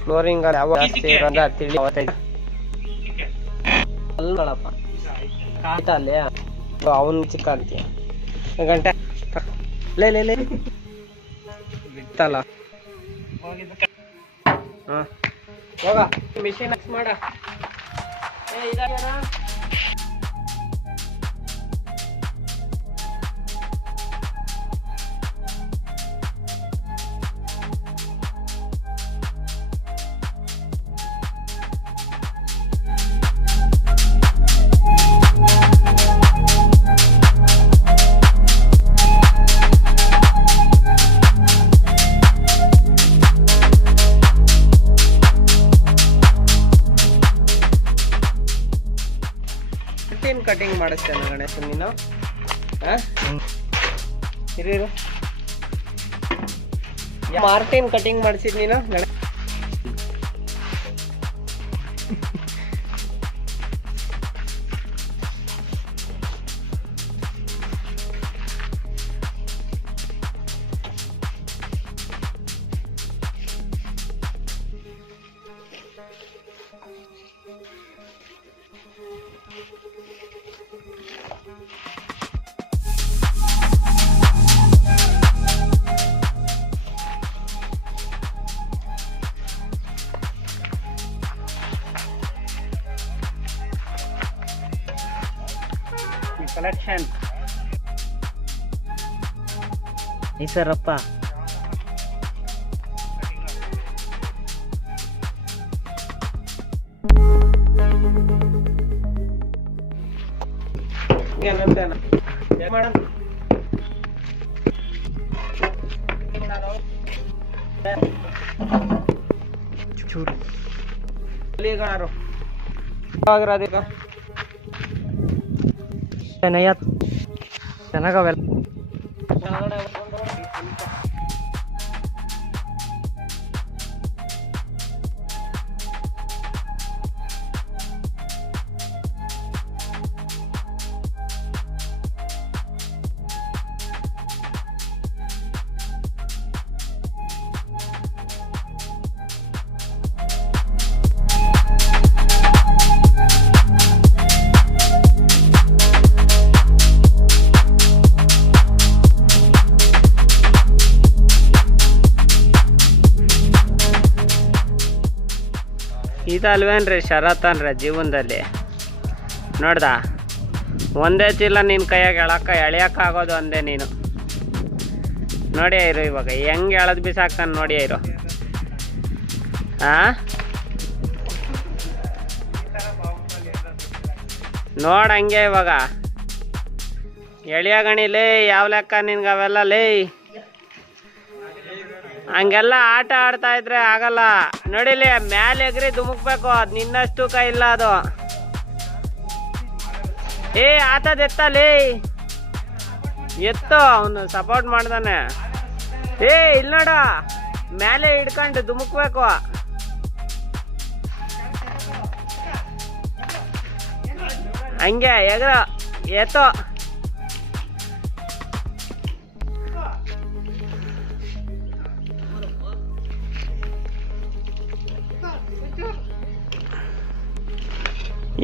Flooring ಯಾವ ಜಾಸ್ತಿ ಇರೋದ ತಿಳಿ ಅಲ್ಲಪ್ಪ ಕಾಯ್ತಲ್ಲೇ ಅವನು ಚಿಕ್ಕ ಆಗ್ತೀಯ ಗಂಟೆ ಲೇ ಲೇ ಲೇ ಬಿತ್ತಲ್ಲ ಹಾಂ ಹೋಗ ಮಿಷಿನ್ ಹಾಕ್ಸ್ ಮಾಡ ಕಟಿಂಗ್ ಮಾಡಿಸ್ತೇನೆ ಗಣೇಶ ನೀನು ಇರು ಮಾರ್ಟಿನ್ ಕಟಿಂಗ್ ಮಾಡಿಸಿದ್ ನೀನು ಗಣೇಶ ಕಲೆಕ್ಷನ್ ಈಸರಪ್ಪ ಚೂರು ಚೆನ್ನಾಗವೆಲ್ಲ ಇದಲ್ವೇನ್ರಿ ಶರತ್ ಅನ್ರಿ ಜೀವನದಲ್ಲಿ ನೋಡ್ದ ಒಂದೇ ಚೀಲ ನಿನ್ನ ಕೈಯಾಗ ಎಳೆಯೋಕ್ಕಾಗೋದು ಅಂದೆ ನೀನು ನೋಡಿ ಇರು ಇವಾಗ ಹೆಂಗೆ ಎಳೆದು ಬಿಸಾಕ್ತಾನೆ ನೋಡಿ ಇರು ನೋಡ ಹಂಗೆ ಇವಾಗ ಎಳೆಯ ಗಣಿಲೇ ಯಾವ ಲೆಕ್ಕ ನಿನ್ಗೆ ಅವೆಲ್ಲ ಲೇ ಹಂಗೆಲ್ಲ ಆಟ ಆಡ್ತಾ ಇದ್ರೆ ಆಗಲ್ಲ ನೋಡಿಲಿ ಮ್ಯಾಲೆ ಎಗ್ರಿ ಧುಮುಕ್ಬೇಕು ಅದು ನಿನ್ನಷ್ಟು ಕೈ ಇಲ್ಲ ಅದು ಆತದ ಎತ್ತಲಿ ಎತ್ತು ಅವನು ಸಪೋರ್ಟ್ ಮಾಡ್ದಾನೆ ಇಲ್ಲಿ ನೋಡ ಮ್ಯಾಲೆ ಹಿಡ್ಕೊಂಡು ಧುಮುಕ್ಬೇಕು ಹಂಗೆ ಎಗ್ರ ಎತ್ತೋ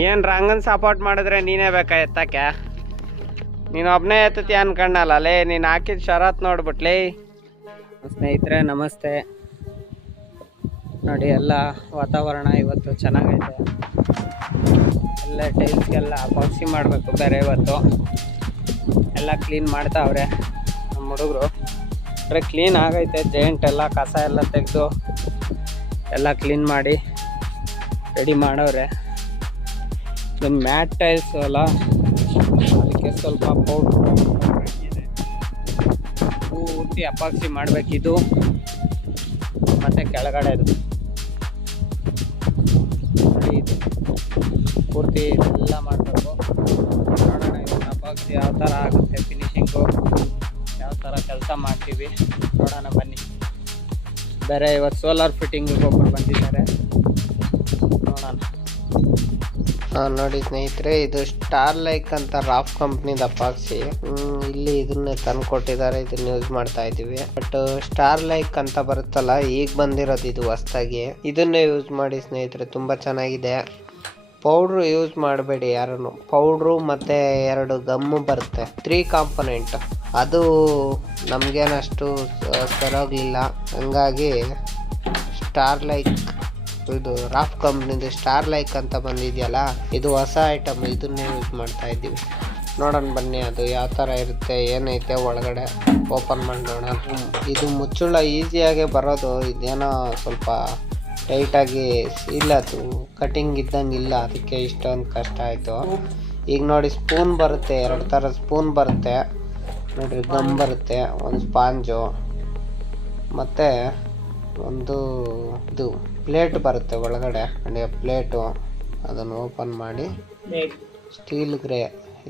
ಏನು ರಂಗನ್ ಸಪೋರ್ಟ್ ಮಾಡಿದ್ರೆ ನೀನೇ ಬೇಕಾ ಎತ್ತಕ್ಕೆ ನೀನು ಒಬ್ಬನೇ ಎತ್ತತಿ ಅನ್ಕೊಂಡಲ್ಲ ಲೇ ನೀನು ಹಾಕಿದ ಶರತ್ ನೋಡ್ಬಿಟ್ಲಿ ಸ್ನೇಹಿತರೆ ನಮಸ್ತೆ ನೋಡಿ ಎಲ್ಲ ವಾತಾವರಣ ಇವತ್ತು ಚೆನ್ನಾಗೈತೆ ಎಲ್ಲ ಟೈಲ್ಸ್ಗೆಲ್ಲ ಬಾಕ್ಸಿ ಮಾಡಬೇಕು ಬೇರೆ ಇವತ್ತು ಎಲ್ಲ ಕ್ಲೀನ್ ಮಾಡ್ತಾವ್ರೆ ನಮ್ಮ ಹುಡುಗರು ಬರೀ ಕ್ಲೀನ್ ಆಗೈತೆ ಜೈಂಟ್ ಎಲ್ಲ ಕಸ ಎಲ್ಲ ತೆಗೆದು ಎಲ್ಲ ಕ್ಲೀನ್ ಮಾಡಿ ರೆಡಿ ಮಾಡವ್ರೆ ಇದು ಮ್ಯಾಟ್ ಟೈಲ್ಸ್ ಅಲ್ಲ ಅದಕ್ಕೆ ಸ್ವಲ್ಪ ಪೌಡ್ರ್ ಪೂರ್ತಿ ಅಪಾಕ್ಸಿ ಮಾಡಬೇಕಿದು ಮತ್ತು ಕೆಳಗಡೆದು ಇದು ಪೂರ್ತಿ ಎಲ್ಲ ಮಾಡಬೇಕು ನೋಡೋಣ ಇದನ್ನು ಅಪಾಕ್ಸಿ ಯಾವ ಥರ ಆಗುತ್ತೆ ಫಿನಿಶಿಂಗು ಯಾವ ಥರ ಕೆಲಸ ಮಾಡ್ತೀವಿ ನೋಡೋಣ ಬನ್ನಿ ಬೇರೆ ಇವತ್ತು ಸೋಲಾರ್ ಫಿಟ್ಟಿಂಗಿಗೆ ಒಬ್ಬರು ಬಂದಿದ್ದಾರೆ ನೋಡೋಣ ನೋಡಿ ಸ್ನೇಹಿತರೆ, ಇದು ಸ್ಟಾರ್ ಲೈಕ್ ಅಂತ ರಾಫ್ ಕಂಪ್ನಿದ ಅಪಾಕ್ಸಿ. ಇಲ್ಲಿ ಇದನ್ನ ತಂದು ಕೊಟ್ಟಿದ್ದಾರೆ, ಇದನ್ನ ಯೂಸ್ ಮಾಡ್ತಾ ಇದೀವಿ. ಬಟ್ ಸ್ಟಾರ್ ಲೈಕ್ ಅಂತ ಬರುತ್ತಲ್ಲ, ಈಗ ಬಂದಿರೋದು ಇದು ಹೊಸದಾಗಿ. ಇದನ್ನೇ ಯೂಸ್ ಮಾಡಿ ಸ್ನೇಹಿತರೆ, ತುಂಬಾ ಚೆನ್ನಾಗಿದೆ. ಪೌಡ್ರು ಯೂಸ್ ಮಾಡಬೇಡಿ ಯಾರನ್ನು. ಪೌಡ್ರು ಮತ್ತೆ 2 ಗಮ್ಮು ಬರುತ್ತೆ, 3 ಕಾಂಪೊನೆಂಟ್. ಅದು ನಮ್ಗೇನಷ್ಟು ಸರೋಗ್ಲಿಲ್ಲ, ಹಂಗಾಗಿ ಸ್ಟಾರ್ ಲೈಕ್, ಇದು ರಾಫ್ ಕಂಪ್ನಿದು ಸ್ಟಾರ್ ಲೈಕ್ ಅಂತ ಬಂದಿದೆಯಲ್ಲ, ಇದು ಹೊಸ ಐಟಮ್. ಇದನ್ನೇ ಯೂಸ್ ಮಾಡ್ತಾ ಇದ್ದೀವಿ. ನೋಡೋಣ ಬನ್ನಿ ಅದು ಯಾವ ಥರ ಇರುತ್ತೆ, ಏನೈತೆ ಒಳಗಡೆ. ಓಪನ್ ಮಾಡೋಣ. ಇದು ಮುಚ್ಚುಳ ಈಸಿಯಾಗೆ ಬರೋದು, ಇದೇನೋ ಸ್ವಲ್ಪ ಟೈಟಾಗಿ ಇಲ್ಲ, ಅದು ಕಟಿಂಗ್ ಇದ್ದಂಗೆ ಇಲ್ಲ, ಅದಕ್ಕೆ ಇಷ್ಟೊಂದು ಕಷ್ಟ ಆಯಿತು. ಈಗ ನೋಡಿ ಸ್ಪೂನ್ ಬರುತ್ತೆ, 2 ಥರ ಸ್ಪೂನ್ ಬರುತ್ತೆ ನೋಡ್ರಿ. ಗಮ್ ಬರುತ್ತೆ, ಒಂದು ಸ್ಪಾಂಜು, ಮತ್ತು ಒಂದು ಇದು ಪ್ಲೇಟ್ ಬರುತ್ತೆ ಒಳಗಡೆ. ಪ್ಲೇಟು ಅದನ್ನು ಓಪನ್ ಮಾಡಿ, ಸ್ಟೀಲ್ ಗ್ರೇ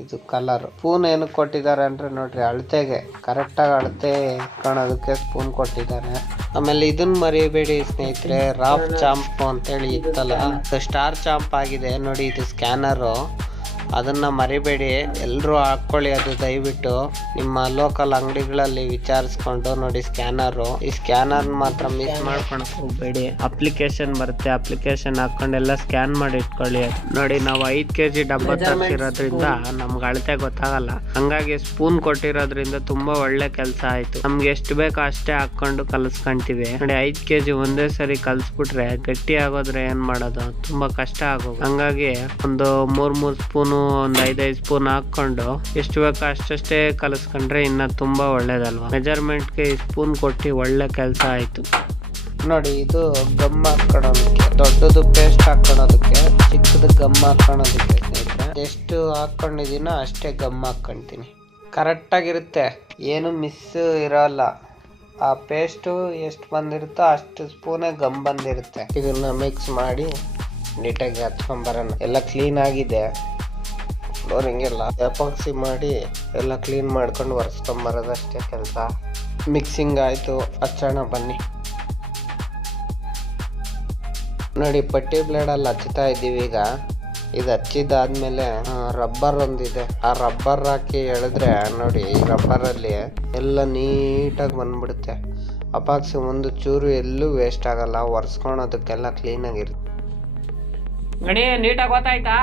ಇದು ಕಲರ್. ಸ್ಪೂನ್ ಏನಕ್ಕೆ ಕೊಟ್ಟಿದ್ದಾರೆ ಅಂದರೆ ನೋಡ್ರಿ, ಅಳತೆಗೆ ಕರೆಕ್ಟಾಗಿ ಅಳತೆ ಕಾಣೋದಕ್ಕೆ ಸ್ಪೂನ್ ಕೊಟ್ಟಿದ್ದಾರೆ. ಆಮೇಲೆ ಇದನ್ನ ಮರಿಬೇಡಿ ಸ್ನೇಹಿತರೆ, ರಾಫ್ ಚಾಂಪ್ ಅಂತೇಳಿ ಇತ್ತಲ್ಲ, ಸ್ಟಾರ್ ಚಾಂಪ್ ಆಗಿದೆ ನೋಡಿ. ಇದು ಸ್ಕ್ಯಾನರು, ಅದನ್ನ ಮರಿಬೇಡಿ, ಎಲ್ಲರೂ ಹಾಕ್ಕೊಳ್ಳಿ ಅದು ದಯವಿಟ್ಟು. ನಿಮ್ಮ ಲೋಕಲ್ ಅಂಗಡಿಗಳಲ್ಲಿ ವಿಚಾರಿಸ್ಕೊಂಡು ನೋಡಿ ಸ್ಕ್ಯಾನರು. ಈ ಸ್ಕ್ಯಾನರ್ ಮಾತ್ರ ಮಿಸ್ ಮಾಡ್ಕೊಂಡು ಹೋಗ್ಬೇಡಿ. ಅಪ್ಲಿಕೇಶನ್ ಬರುತ್ತೆ, ಅಪ್ಲಿಕೇಶನ್ ಹಾಕೊಂಡೆಲ್ಲ ಸ್ಕ್ಯಾನ್ ಮಾಡಿ ಇಟ್ಕೊಳ್ಳಿ. ನೋಡಿ, ನಾವು 5 kg ಡಬ್ಬ ತರಿಸಿರೋದ್ರಿಂದ ನಮ್ಗೆ ಅಳತೆ ಗೊತ್ತಾಗಲ್ಲ, ಹಂಗಾಗಿ ಸ್ಪೂನ್ ಕೊಟ್ಟಿರೋದ್ರಿಂದ ತುಂಬಾ ಒಳ್ಳೆ ಕೆಲಸ ಆಯ್ತು. ನಮ್ಗೆ ಎಷ್ಟು ಬೇಕೋ ಅಷ್ಟೇ ಹಾಕೊಂಡು ಕಲಸ್ಕೊಂತೀವಿ. ನೋಡಿ, 5 kg ಒಂದೇ ಸರಿ ಕಲ್ಸ್ಬಿಟ್ರೆ ಗಟ್ಟಿ ಆಗೋದ್ರೆ ಏನ್ ಮಾಡೋದು, ತುಂಬಾ ಕಷ್ಟ ಆಗೋದು. ಹಂಗಾಗಿ ಒಂದು 3 ಸ್ಪೂನು, ಒಂದು 5 ಸ್ಪೂನ್ ಹಾಕೊಂಡು ಎಷ್ಟು ಬೇಕೋ ಅಷ್ಟೇ ಕಲಸ್ಕೊಂಡ್ರೆ ಇನ್ನ ತುಂಬಾ ಒಳ್ಳೇದಲ್ವಾ. ಮೆಜರ್ಮೆಂಟ್ಗೆ ಸ್ಪೂನ್ ಕೊಟ್ಟು ಒಳ್ಳೆ ಕೆಲಸ ಆಯ್ತು. ನೋಡಿ, ಇದು ಗಮ್ ಹಾಕೊಳ್ಳೋದಕ್ಕೆ, ದೊಡ್ಡದು ಪೇಸ್ಟ್ ಹಾಕೊಳ್ಳೋದಕ್ಕೆ, ಚಿಕ್ಕದು ಗಮ್ ಹಾಕೊಳ್ಳೋದಕ್ಕೆ ಸ್ನೇಹಿತರೆ. ಎಷ್ಟು ಹಾಕೊಂಡಿದ್ದೀನೋ ಅಷ್ಟೇ ಗಮ್ ಹಾಕ್ಕೊಂತೀನಿ. ಕರೆಕ್ಟಾಗಿರುತ್ತೆ, ಏನು ಮಿಸ್ ಇರೋಲ್ಲ. ಆ ಪೇಸ್ಟು ಎಷ್ಟು ಬಂದಿರುತ್ತೋ ಅಷ್ಟು ಸ್ಪೂನೇ ಗಮ್ ಬಂದಿರುತ್ತೆ. ಇದನ್ನ ಮಿಕ್ಸ್ ಮಾಡಿ ನೀಟಾಗಿ ಹಚ್ಕೊಂಬರೋಣ. ಎಲ್ಲ ಕ್ಲೀನ್ ಆಗಿದೆ, ಫ್ಲೋರಿಂಗೆಲ್ಲ ಎಪಾಕ್ಸಿ ಮಾಡಿ ಎಲ್ಲ ಕ್ಲೀನ್ ಮಾಡ್ಕೊಂಡು ಒರೆಸ್ಕೊಂಬರೋದಷ್ಟೇ ಕೆಲಸ. ಮಿಕ್ಸಿಂಗ್ ಆಯಿತು, ಹಚ್ಚೋಣ ಬನ್ನಿ. ನೋಡಿ, ಪಟ್ಟಿ ಬ್ಲೇಡಲ್ಲಿ ಹಚ್ತಾ ಇದ್ದೀವಿ ಈಗ. ಇದು ಹಚ್ಚಿದಾದ್ಮೇಲೆ ರಬ್ಬರ್ ಒಂದಿದೆ, ಆ ರಬ್ಬರ್ ಹಾಕಿ ಎಳೆದ್ರೆ ನೋಡಿ, ಈ ರಬ್ಬರಲ್ಲಿ ಎಲ್ಲ ನೀಟಾಗಿ ಬಂದ್ಬಿಡುತ್ತೆ. ಅಪಾಕ್ಸಿ ಒಂದು ಚೂರು ಎಲ್ಲೂ ವೇಸ್ಟ್ ಆಗಲ್ಲ, ಒರೆಸ್ಕೊಳೋದಕ್ಕೆಲ್ಲ ಕ್ಲೀನಾಗಿರುತ್ತೆ. ಗಣಿ ನೀಟಾಗಿ ಗೊತ್ತಾಯ್ತಾ,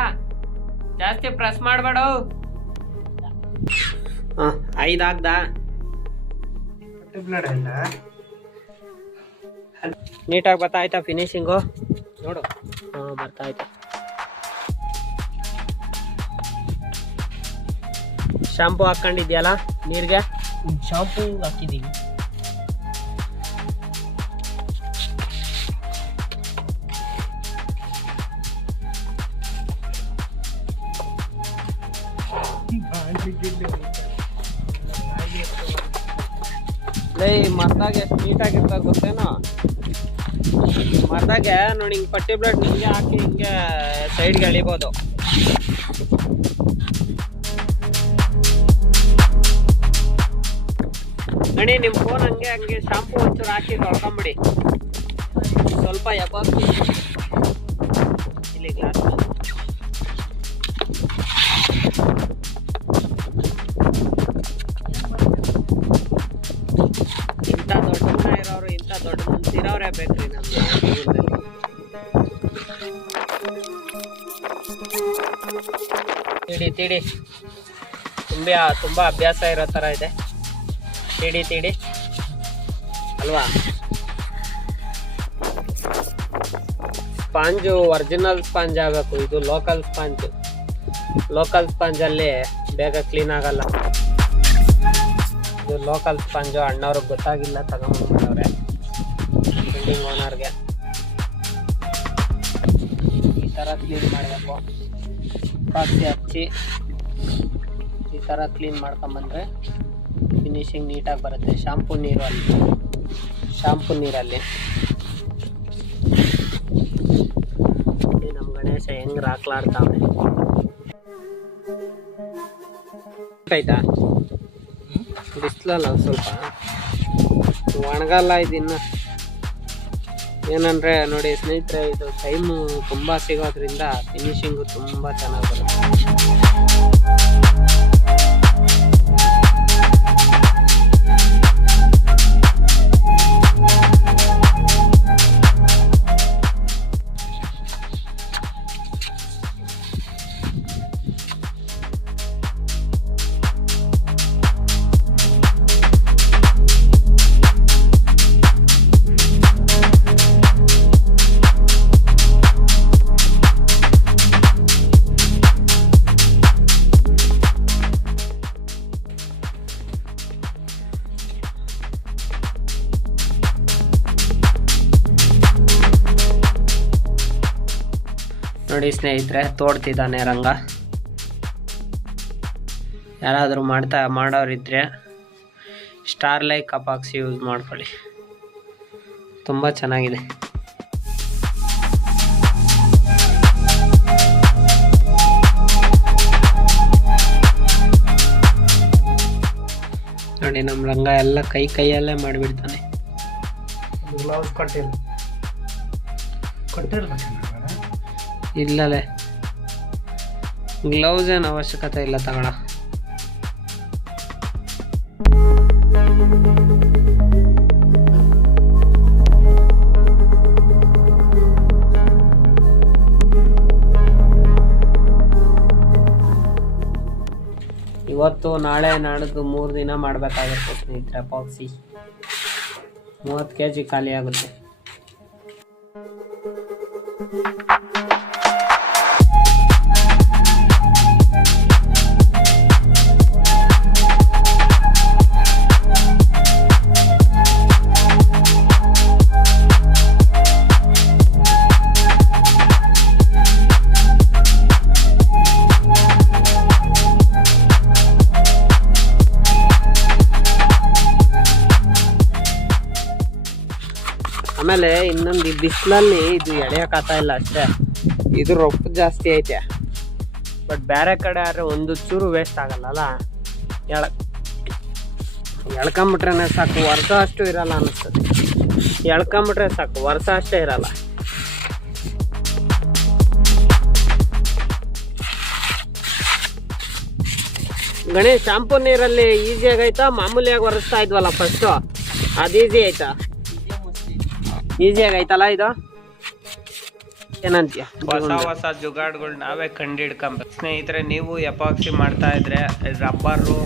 ಜಾಸ್ತಿ ಪ್ರೆಸ್ ಮಾಡಬೇಡ. 5 ಹಾಕ್ದ ನೀಟಾಗಿ ಬರ್ತಾಯ್ತಾ ಫಿನಿಶಿಂಗು ನೋಡು. ಬರ್ತಾಯ್ತು. ಶಾಂಪೂ ಹಾಕೊಂಡಿದ್ಯಲ್ಲ ನೀರ್ಗೆ? ಶಾಂಪೂ ಹಾಕಿದೀವಿ. ಮರದಾಗೆ ಎಷ್ಟು ನೀಟಾಗಿರ್ತದೆ ಗೊತ್ತೇನೋ. ಮರದಾಗೆ ನೋಡಿ, ಹಿಂಗೆ ಪಟ್ಟಿ ಬ್ಲೇಡ್ ಹಿಂಗೆ ಹಾಕಿ ಹಿಂಗೆ ಸೈಡ್ಗೆ ಎಳಿಬೋದು. ಗಣಿ, ನಿಮ್ಮ ಫೋನ್ ಹಂಗೆ ಶಾಂಪೂ ಒಂಚೂರು ಹಾಕಿ ತೊಳ್ಕೊಂಬಿಡಿ. ಸ್ವಲ್ಪ ಎಪಾಕ್ಸಿ ಇಲ್ಲಿ ಗ್ಲಾಸ್. ಇಂಥ ದೊಡ್ಡ ಮನ ಇರೋರು, ಇಂಥ ದೊಡ್ಡ ಮನ್ಸಿರೋರೇ ಬೇಕ್ರಿ ನಮ್ಮ ಜೀವನದಲ್ಲಿ. ತಿಡಿ ತುಂಬಾ ಅಭ್ಯಾಸ ಇರೋ ಥರ ಇದೆ. ತಿಡಿ ಅಲ್ವಾ. ಸ್ಪಾಂಜು ಒರಿಜಿನಲ್ ಸ್ಪಾಂಜ್ ಆಗಬೇಕು, ಇದು ಲೋಕಲ್ ಸ್ಪಾಂಜ್. ಲೋಕಲ್ ಸ್ಪಾಂಜಲ್ಲಿ ಬೇಗ ಕ್ಲೀನ್ ಆಗಲ್ಲ. ಇದು ಲೋಕಲ್ ಸ್ಪಾಂಜು, ಅಣ್ಣವ್ರಿಗೆ ಗೊತ್ತಾಗಿಲ್ಲ, ತಗೊಂಡ್ಬಂದ್ಬಿಟ್ಟವ್ರೆ ಬಿಲ್ಡಿಂಗ್ ಓನರ್ಗೆ. ಈ ಥರ ಕ್ಲೀನ್ ಮಾಡಬೇಕು, ಪಾಕ್ಸಿ ಹಚ್ಚಿ ಈ ಥರ ಕ್ಲೀನ್ ಮಾಡ್ಕೊಂಬಂದ್ರೆ ಫಿನಿಶಿಂಗ್ ನೀಟಾಗಿ ಬರುತ್ತೆ. ಶಾಂಪೂ ನೀರಲ್ಲಿ ನಮ್ಮ ಗಣೇಶ ಹೆಂಗೆ ರಾಕ್ಲಾಡ್ತಾವೆ. ಆಯ್ತಾ? ಬಿಸಿಲಲ್ಲ ಸ್ವಲ್ಪ ಒಣಗಲ್ಲ, ಇದಿನ್ನ ಏನಂದರೆ ನೋಡಿ ಸ್ನೇಹಿತರೆ, ಇದು ಟೈಮು ತುಂಬ ಸಿಗೋದ್ರಿಂದ ಫಿನಿಶಿಂಗು ತುಂಬ ಚೆನ್ನಾಗಿ ಬರುತ್ತೆ. ನೋಡಿ ಸ್ನೇಹಿತರೆ, ತೋಡ್ತಿದ್ದಾನೆ ರಂಗ. ಯಾರಾದರೂ ಮಾಡೋರಿದ್ರೆ ಸ್ಟಾರ್ಲೈಟ್ ಅಪಾಕ್ಸಿ ಯೂಸ್ ಮಾಡ್ಕೊಳ್ಳಿ, ತುಂಬ ಚೆನ್ನಾಗಿದೆ. ನೋಡಿ ನಮ್ಮ ರಂಗ ಎಲ್ಲ ಕೈಯಲ್ಲೇ ಮಾಡಿಬಿಡ್ತಾನೆ. ಗ್ಲೌಸ್ ಇಲ್ಲಲೇ ಗ್ಲೌಸ್ ಏನು ಅವಶ್ಯಕತೆ ಇಲ್ಲ, ತಗೊಳ. ಇವತ್ತು ನಾಳೆ ನಾಡಿದ್ದು 3 ದಿನ ಮಾಡಬೇಕಾಗುತ್ತೆ ಸ್ನೇಹಿತರೆ. ಅಪಾಕ್ಸಿ 30 kg ಖಾಲಿ ಆಗುತ್ತೆ. ಆಮೇಲೆ ಇನ್ನೊಂದು, ಈ ಬಿಸಿಲಲ್ಲಿ ಇದು ಎಳೆಯೋಕ್ಕಾಗ್ತಾ ಇಲ್ಲ ಅಷ್ಟೇ, ಇದು ರೊಪ್ಪು ಜಾಸ್ತಿ ಐತೆ. ಬಟ್ ಬೇರೆ ಕಡೆ ಆದರೆ ಒಂದು ಚೂರು ವೇಸ್ಟ್ ಆಗಲ್ಲಲ್ಲ. ಎಳ್ಕೊಂಬಿಟ್ರೆ ಸಾಕು, ವರ್ಷ ಅಷ್ಟು ಇರಲ್ಲ ಅನ್ನಿಸ್ತದೆ. ಎಳ್ಕೊಂಬಿಟ್ರೆ ಸಾಕು, ವರ್ಷ ಅಷ್ಟೇ ಇರಲ್ಲ. ಗಣೇಶ್, ಶಾಂಪೂ ನೀರಲ್ಲಿ ಈಸಿಯಾಗೈತಾ ಮಾಮೂಲಿಯಾಗಿ ಒರೆಸ್ತಾ ಇದ್ವಲ್ಲ ಫಸ್ಟು, ಅದು ಈಸಿ ಆಯ್ತಾ? ಈಸಿಯಾಗೈತಲ್ಲ ಇದು? ಏನಂತೀಯ? ಹೊಸ ಜುಗಾಡ್ಗಳು ನಾವೇ ಕಂಡಿಡ್ಕೊಂಬೇಕು ಸ್ನೇಹಿತರೆ. ನೀವು ಎಪಾಕ್ಸಿ ಮಾಡ್ತಾ ಇದ್ರೆ ರಬ್ಬರು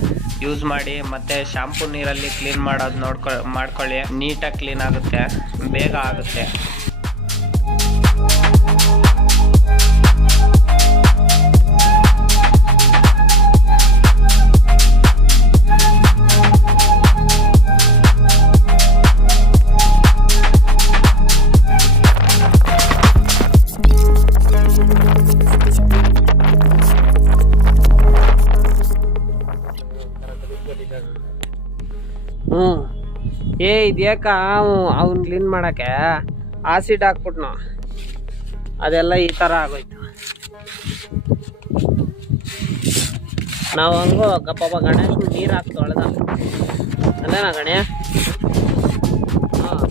ಯೂಸ್ ಮಾಡಿ, ಮತ್ತೆ ಶಾಂಪೂ ನೀರಲ್ಲಿ ಕ್ಲೀನ್ ಮಾಡೋದು ಮಾಡ್ಕೊಳ್ಳಿ. ನೀಟಾಗಿ ಕ್ಲೀನ್ ಆಗುತ್ತೆ, ಬೇಗ ಆಗುತ್ತೆ. ಇದ್ಯಾಕ ಅವ್ನು ಕ್ಲೀನ್ ಮಾಡೋಕ್ಕೆ ಆಸಿಡ್ ಹಾಕ್ಬಿಟ್ನು, ಅದೆಲ್ಲ ಈ ಥರ ಆಗೋಯ್ತು. ನಾವು ಹಂಗೋ ಗಪ್ಪ ಗಣೇಶ್ ನೀರು ಹಾಕಿ ತೊಳೆದ ಅಲ್ಲೇನಾ ಗಣೇ? ಹಾಂ,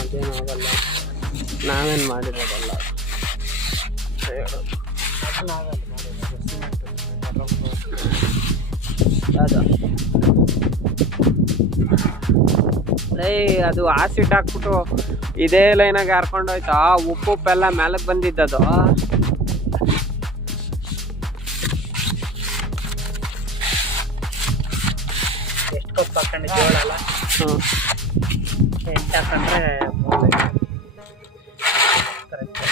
ಅದೇನು ಆಗಲ್ಲ, ನಾವೇನು ಮಾಡಿರೋದಲ್ಲ. ಅದು ಆಸಿಡ್ ಹಾಕ್ಬಿಟ್ಟು ಇದೇ ಲೈನಾಗ ಹಾರ್ಕೊಂಡೋಯ್ತಾ, ಉಪ್ಪೆಲ್ಲ ಮೇಲಕ್ಕೆ ಬಂದಿದ್ದದು. ಎಷ್ಟು ಕಪ್ ಹಾಕೊಂಡಿದ್ದೆ ಹೇಳಲ್ಲ. ಎಂಟು ಹಾಕೊಂಡ್ರೆ ಕರೆಕ್ಟ್.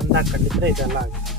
ಒಂದು ಹಾಕೊಂಡಿದ್ರೆ ಇದೆಲ್ಲ ಆಗುತ್ತೆ.